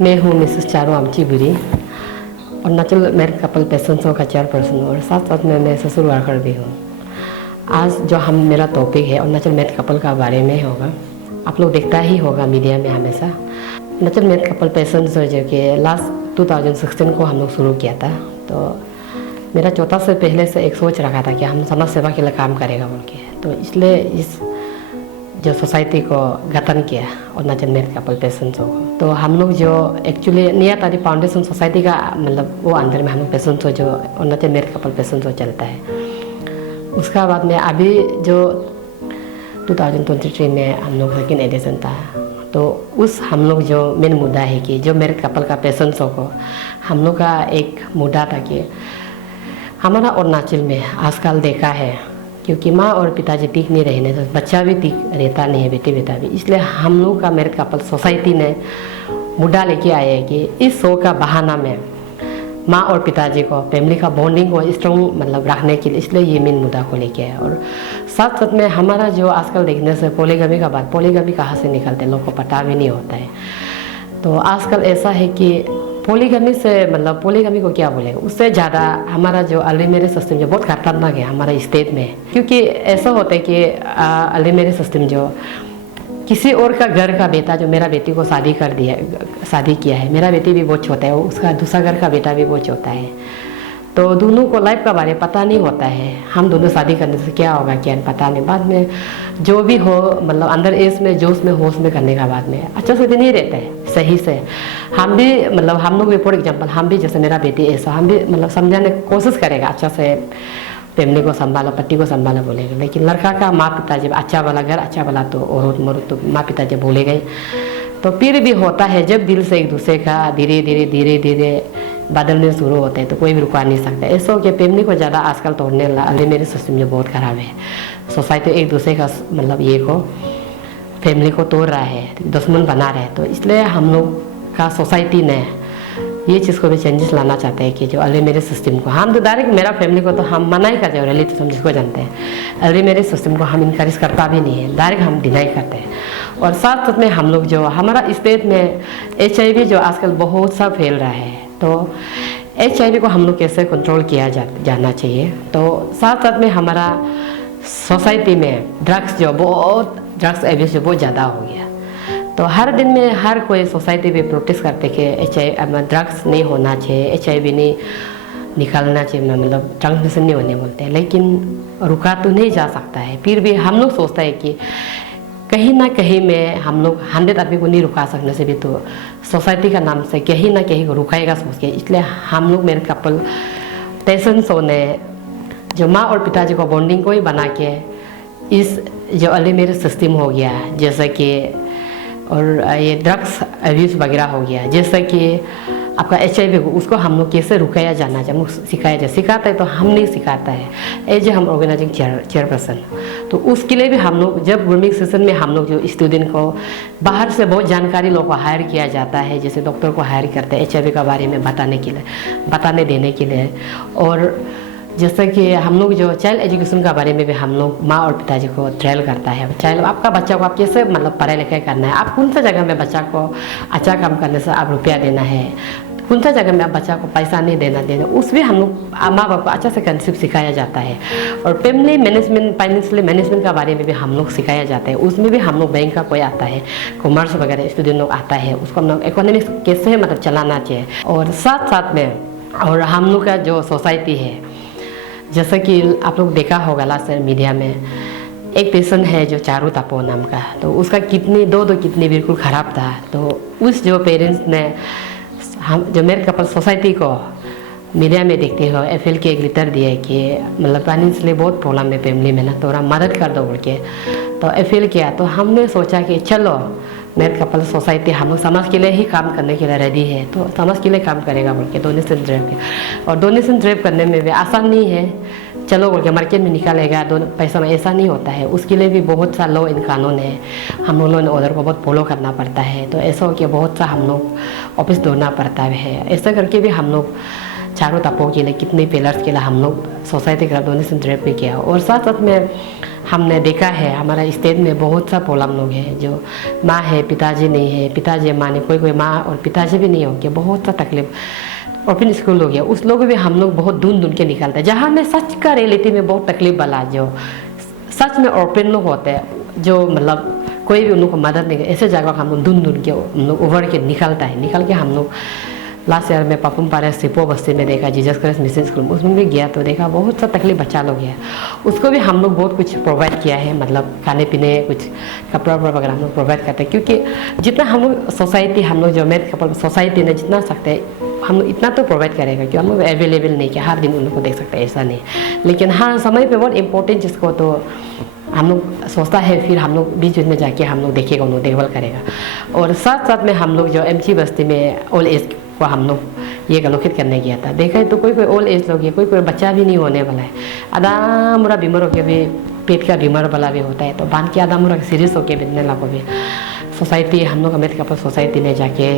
मैं हूँ मिसेस चारू आमचीबुरी, अरुणाचल मैरिड कपल पेशेंट्सों का चेयरपर्सन और साथ साथ में मैं सोशल वर्कर भी हूँ। आज जो मेरा टॉपिक है अरुणाचल मैरिड कपल का बारे में होगा। आप लोग देखता ही होगा मीडिया में हमेशा। अरुणाचल मैरिड कपल पेशेंट्स जो कि लास्ट 2016 को हम लोग शुरू किया था। तो मेरा चौथा से पहले से एक सोच रखा था कि हम समाज सेवा के लिए काम करेगा बोल के। तो इसलिए इस जो सोसाइटी को गठन किया अरुणाचल मैरिड कपल पेशेंट्सों को। तो हम लोग जो एक्चुअली निया तारी फाउंडेशन सोसाइटी का मतलब वो अंदर में हम लोग पेशेंट्स जो अरुणाचल मैरिड कपल पेशेंट्स चलता है। उसका बाद में अभी जो 2023 में हम लोग सेकेंड एडिशन था। तो उस हम लोग जो मेन मुद्दा है कि जो मैरिड कपल का पेशेंट्सों को हम लोग का एक मुद्दा था कि हमारा अरुणाचल में आजकल देखा है क्योंकि माँ और पिताजी ठीक नहीं रहने तो बच्चा भी ठीक रहता नहीं है, बेटी बेटा भी। इसलिए हम लोग का मैरिड कपल सोसाइटी ने मुद्दा लेके आए हैं कि इस शो का बहाना में माँ और पिताजी को फैमिली का बॉन्डिंग को स्ट्रॉन्ग मतलब रखने के लिए, इसलिए ये मेन मुद्दा को लेके आए। और साथ साथ में हमारा जो आजकल देखने से पॉलीगमी का बात, पॉलीगमी कहाँ से निकलते लोग को पता भी नहीं होता है। तो आजकल ऐसा है कि पॉलीगमी से मतलब पॉलीगमी को क्या बोलेगा, उससे ज़्यादा हमारा जो अर्ली मैरिज सिस्टम जो बहुत खतरनाक है हमारे स्टेट में। क्योंकि ऐसा होता है कि अर्ली मैरिज सिस्टम जो किसी और का घर का बेटा जो मेरा बेटी को शादी किया है, मेरा बेटी भी बहुत छोटा है, उसका दूसरा घर का बेटा भी बहुत छोटा है। तो दोनों को लाइफ का बारे में पता नहीं होता है, हम दोनों शादी करने से क्या होगा क्या पता नहीं। बाद में जो भी हो मतलब अंडर एज में जोश में होश में करने का बाद में अच्छा से नहीं रहता है सही से। हम भी मतलब हम लोग भी फॉर एग्जाम्पल हम भी जैसे मेरा बेटी ऐसा हम भी मतलब समझाने की कोशिश करेगा अच्छा से, फैमिली को संभालो पति को संभालो बोलेगा। लेकिन लड़का का माँ पिता जब अच्छा वाला घर अच्छा वाला तो औरत मरुत तो माँ पिता जब बोलेगा ही। तो फिर भी होता है जब दिल से एक दूसरे का धीरे धीरे बदलने शुरू होते हैं तो कोई भी रुका नहीं सकता। ऐसा कि फैमिली को ज़्यादा आजकल तोड़ने लगे मेरे सिस्टम जो बहुत ख़राब है। सोसाइटी एक दूसरे का मतलब ये को फैमिली को तोड़ रहा है, दुश्मन बना रहे हैं। तो इसलिए हम लोग का सोसाइटी ने ये चीज़ को भी चेंजेस लाना चाहते हैं कि जो अर्ली मैरिज सिस्टम को हम तो डायरेक्ट मेरा फैमिली को तो हम मना ही करते हैं, रिलेटिव हम जिसको जानते हैं अर्ली मैरिज सिस्टम को हम इनकरेज करता भी नहीं है, डायरेक्ट हम डिनाई करते हैं। और साथ साथ में हम लोग जो हमारा स्टेट में HIV जो आजकल बहुत सा फैल रहा है। तो HIV को हम लोग कैसे कंट्रोल किया जाना चाहिए। तो साथ साथ में हमारा सोसाइटी में ड्रग्स एब्यूज जो बहुत ज़्यादा हो गया। तो हर दिन में हर कोई सोसाइटी में प्रोटेस्ट करते कि ड्रग्स नहीं होना चाहिए, HIV नहीं निकालना चाहिए, मतलब ट्रांसमिशन नहीं होने बोलते हैं। लेकिन रुका तो नहीं जा सकता है। फिर भी हम लोग सोचते हैं कि कहीं ना कहीं में हम लोग 100 आदमी को नहीं रुका सकने से भी तो सोसाइटी का नाम से कहीं ना कहीं को रुकाएगा सोच के। इसलिए हम लोग मेरे कपल पेशेंट्सों ने जो माँ और पिताजी को बॉन्डिंग को ही बना के इस जो अर्ली मैरिज सिस्टम हो गया जैसे कि और ये ड्रग्स अब्यूज़ वगैरह हो गया, जैसे कि आपका HIV को उसको हम लोग कैसे रुकाया जाना चाहिए, सिखाता है तो हम नहीं सिखाता है एज हम ऑर्गेनाइजिंग चेयरपर्सन। तो उसके लिए भी हम लोग जब ग्रूमिंग सेशन में हम लोग जो स्टूडेंट को बाहर से बहुत जानकारी लोगों को हायर किया जाता है, जैसे डॉक्टर को हायर करते हैं HIV के बारे में बताने देने के लिए। और जैसे कि हम लोग जो चाइल्ड एजुकेशन के बारे में भी हम लोग माँ और पिताजी को ट्रेल करता है। चाइल्ड आपका बच्चा को आप कैसे मतलब पढ़ाई लिखाई करना है, आप कौन सा जगह में बच्चा को अच्छा काम करने से आप रुपया देना है, कौन सा जगह में आप बच्चा को पैसा नहीं देना उस भी हम लोग माँ बाप को अच्छा से कंसेप्ट सिखाया जाता है। और फैमिली मैनेजमेंट फाइनेंशियल मैनेजमेंट के बारे में भी हम लोग सिखाया जाता है। उसमें भी हम लोग बैंक का कोई आता है, कॉमर्स वगैरह स्टूडेंट लोग आता है, उसको हम लोग इकोनॉमिक्स कैसे मतलब चलाना चाहिए। और साथ साथ में और हम लोग का जो सोसाइटी है जैसे कि आप लोग देखा होगा लास्ट मीडिया में एक पेशेंट है जो चारू तापो नाम का। तो उसका किडनी दो किडनी बिल्कुल ख़राब था। तो उस जो पेरेंट्स ने हम जो मेरे कपल सोसाइटी को मीडिया में देखते हो FL के एक लेटर दिए कि मतलब फाइनेंशियली बहुत प्रॉब्लम है फैमिली में ना, थोड़ा मदद कर दो बोल के। तो FL किया। तो हमने सोचा कि चलो मेरे कपल सोसाइटी हम लोग समाज के लिए ही काम करने के लिए रेडी है, तो समाज के लिए काम करेगा बोल के डोनेशन ड्राइव। और डोनेशन ड्राइव करने में भी आसान नहीं है, चलो बोल के मार्केट में निकालेगा पैसा में ऐसा नहीं होता है। उसके लिए भी बहुत सा लॉ इन कानून है, हम लोगों ने ऑर्डर को बहुत फॉलो करना पड़ता है। तो ऐसा हो कि बहुत सा हम लोग ऑफिस दौड़ना पड़ता है। ऐसा करके भी हम लोग चारों तपों के लिए कितने पिलर्स के लिए हम लोग सोसाइटी का डोनेशन ड्राइव भी किया। और साथ साथ में हमने देखा है हमारा स्टेट में बहुत सा प्रॉब्लम लोग हैं जो माँ है पिताजी नहीं है, पिताजी माँ नहीं, कोई माँ और पिताजी भी नहीं होंगे, बहुत सा तकलीफ। ओपन स्कूल हो गया उस लोग भी हम लोग बहुत ढूंढ ढूंढ के निकालते हैं। जहाँ में सच का रियलिटी में बहुत तकलीफ वाला जो सच में ओपन लोग होते हैं जो मतलब कोई भी उन लोग को मदद नहीं करे, ऐसे जगह हम लोग ढूंढ ढूंढ के हम लोग उभर के निकलता है। निकल के हम लोग लास्ट ईयर में पापुम पारे सिपो बस्ती में देखा जीसस क्राइस्ट मिशन स्कूल, उसमें भी गया तो देखा बहुत सा तकलीफ बच्चा लोग है। उसको भी हम लोग बहुत कुछ प्रोवाइड किया है, मतलब खाने पीने कुछ कपड़ा वगैरह हम लोग प्रोवाइड करते हैं। क्योंकि जितना हम लोग सोसाइटी हम लोग जो मेरे कपल सोसाइटी ने जितना सकते हैं हम लोग इतना तो प्रोवाइड करेगा कि हम लोग अवेलेबल नहीं कि हर दिन उन लोग को देख सकते हैं, ऐसा नहीं। लेकिन हाँ समय पे बहुत इंपॉर्टेंट जिसको तो हम लोग सोचता है, फिर हम लोग बीच बीच में जाके हम लोग देखेगा, उन लोग देखभाल करेगा। और साथ साथ में हम लोग जो एमसी बस्ती में ओल्ड एज को हम लोग ये अलोकित करने गया था। देखा है तो कोई कोई ओल्ड एज लोग है, कोई कोई बच्चा भी नहीं होने वाला है, आधा मुरा बीमार होकर भी पेट का बीमार वाला भी होता है, तो बांध के आधा मुरा सीरियस होकर बिकने लगा भी। सोसाइटी हम लोग अमेरिका पर सोसाइटी ने जाके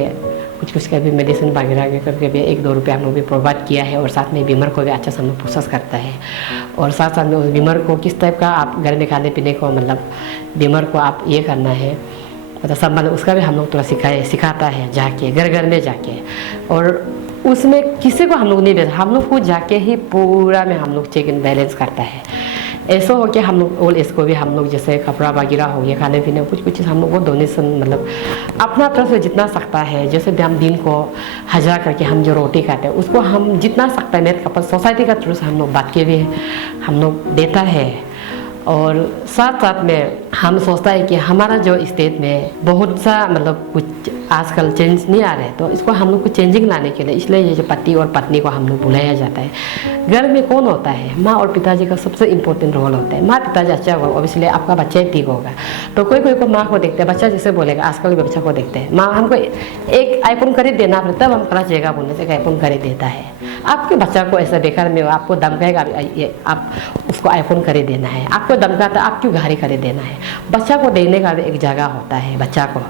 कुछ का भी मेडिसिन वगैरह करके भी 1-2 रुपया हम लोग भी प्रोवाइड किया है। और साथ में बीमार को भी अच्छा से हम लोग प्रोसेस करता है। और साथ साथ में उस बीमार को किस टाइप का आप घर में खाने पीने को मतलब बीमार को आप ये करना है मतलब सब मतलब उसका भी हम लोग थोड़ा सिखाता है जाके घर घर में जाके। और उसमें किसी को हम लोग नहीं भेजता, हम लोग खुद जाके ही पूरा में हम लोग चेक इन बैलेंस करता है। ऐसा हो कि हम लोग ओल्ड एज को भी हम लोग जैसे कपड़ा वगैरह हो गया, खाने पीने कुछ हम लोग को डोनेशन मतलब अपना तरफ से जितना सकता है। जैसे भी हम दिन को 1000 करके हम जो रोटी खाते हैं उसको हम जितना सकता है मेरे कपल सोसाइटी का थ्रू से हम लोग बात के भी हम लोग देता है। और साथ साथ में हम सोचता है कि हमारा जो स्टेट में बहुत सा मतलब कुछ आजकल चेंज नहीं आ रहे, तो इसको हम लोग को चेंजिंग लाने के लिए इसलिए ये जो पति और पत्नी को हम लोग बुलाया जाता है। घर में कौन होता है, माँ और पिताजी का सबसे इम्पोर्टेंट रोल होता है। माँ पिताजी अच्छा होगा ऑब्वियसली आपका बच्चा ही ठीक होगा। तो कोई कोई को माँ को देखते हैं, बच्चा जैसे बोलेगा आजकल के बच्चा को देखते हैं माँ हमको एक आईफोन खरीद देना पड़ता तब हम करा जाएगा बोलने से आईफोन खरीद देता है। आपके बच्चा को ऐसा बेकार में आपको धमकाएगा आप उसको आईफोन खरीद देना है, आपको धमकाता आप क्यों गाड़ी खरीद देना है। बच्चा को देने का भी एक जगह होता है बच्चा को।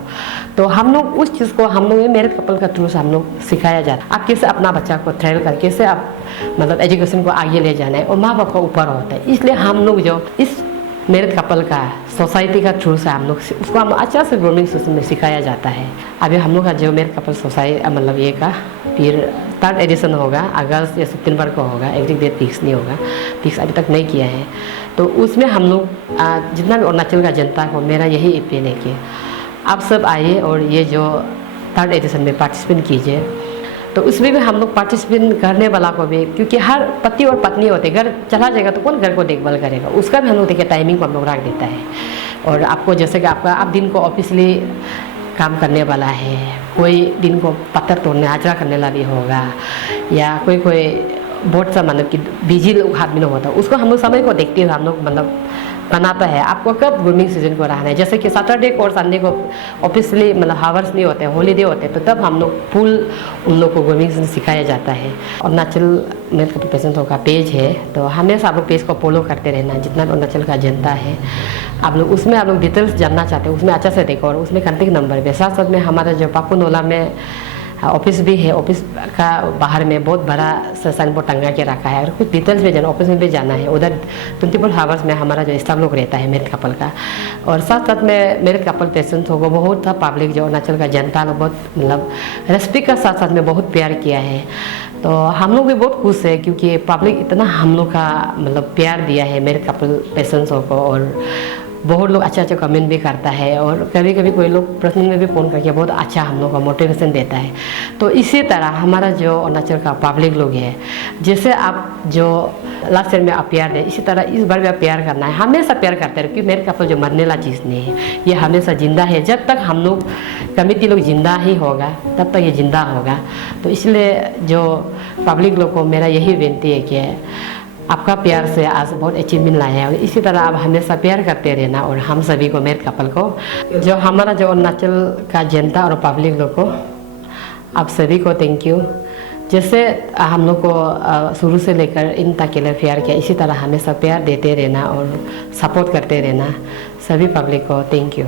तो हम लोग उस चीज़ को हम लोग मेरे कपल का थ्रू से हम लोग सिखाया जाता है। आप कैसे अपना बच्चा को ट्रेल कर कैसे आप मतलब एजुकेशन को आगे ले जाना है और माँ बाप का ऊपर होता है। इसलिए हम लोग जो इस मेरे कपल का सोसाइटी का थ्रू से हम लोग उसको हम अच्छा से ग्रूमिंग सिस्टम में सिखाया जाता है। अभी हम लोग का जो मेरे कपल सोसाइटी मतलब ये का फिर 3rd एडिशन होगा, अगस्त या सितंबर को होगा, एग्जैक्ट डेट फिक्स नहीं होगा, फिक्स अभी तक नहीं किया है। तो उसमें हम लोग जितना भी अरुणाचल का जनता को मेरा यही अपील है कि आप सब आइए और ये जो 3rd एडिशन में पार्टिसिपेट कीजिए। तो उसमें भी हम लोग पार्टिसिपेट करने वाला को भी, क्योंकि हर पति और पत्नी होते घर चला जाएगा तो कौन घर को देखभाल करेगा, उसका भी हम लोग देखिए टाइमिंग को हम लोग रख देता है। और आपको जैसे कि आपका आप दिन को ऑफिसली काम करने वाला है, कोई दिन को पत्थर तोड़ने हाजरा करने वाला भी होगा, या कोई बहुत सा मतलब कि बिजी आदमी लोग होता है, उसको हम लोग समय को देखते हुए हम लोग मतलब बनाता है आपको कब ग्रूमिंग सीजन को रहना है। जैसे कि सैटरडे को और संडे को ऑफिसली मतलब हावर्स नहीं होते, हॉलीडे होते, तो तब हम लोग फुल उन लोग को ग्रूमिंग सीजन सिखाया जाता है। अरुणाचल में पेशेंटों का पेज है, तो हमेशा आप लोग पेज को फॉलो करते रहना। जितना भी अरुणाचल का जनता है आप लोग उसमें आप लोग डिटेल्स जानना चाहते हैं उसमें अच्छा से देखो। और उसमें कॉन्टेक्ट नंबर भी साथ साथ में हमारा जो पापुनोला में ऑफिस भी है, ऑफिस का बाहर में बहुत बड़ा साइन बोर्ड टंगा के रखा है। और कुछ डिटेल्स भी जाना ऑफिस में भी जाना है, उधर 24 आवर्स में हमारा जो स्टाफ लोग रहता है मेरे कपल का। और साथ साथ में मेरे कपल पेशेंट हो बहुत था पब्लिक जो अरुणाचल का जनता लोग बहुत मतलब रेस्पेक्ट का साथ साथ में बहुत प्यार किया है। तो हम लोग भी बहुत खुश है क्योंकि पब्लिक इतना हम लोग का मतलब प्यार दिया है मेरे कपल पेशेंट्स को। और बहुत लोग अच्छा अच्छा कमेंट भी करता है, और कभी कभी कोई लोग पर्सनल में भी फ़ोन करके बहुत अच्छा हम लोग का मोटिवेशन देता है। तो इसी तरह हमारा जो अरुणाचल का पब्लिक लोग है, जैसे आप जो लास्ट ईयर में आप प्यार दें इसी तरह इस बार भी आप प्यार करना है, हमेशा प्यार करते रहे। क्योंकि मेरे कपल जो मरने वाला चीज़ नहीं है, ये हमेशा जिंदा है। जब तक हम लोग कमिटी लोग जिंदा ही होगा तब तक ये जिंदा होगा। तो इसलिए जो पब्लिक लोग को मेरा यही विनती है कि आपका प्यार से आज बहुत अचीवमेंट लाया है, और इसी तरह आप हमेशा प्यार करते रहना। और हम सभी को मेरे कपल को जो हमारा जो अरुणाचल का जनता और पब्लिक लोग को आप सभी को थैंक यू। जैसे हम लोग को शुरू से लेकर इन तक के लिए प्यार किया, इसी तरह हमेशा प्यार देते रहना और सपोर्ट करते रहना। सभी पब्लिक को थैंक यू।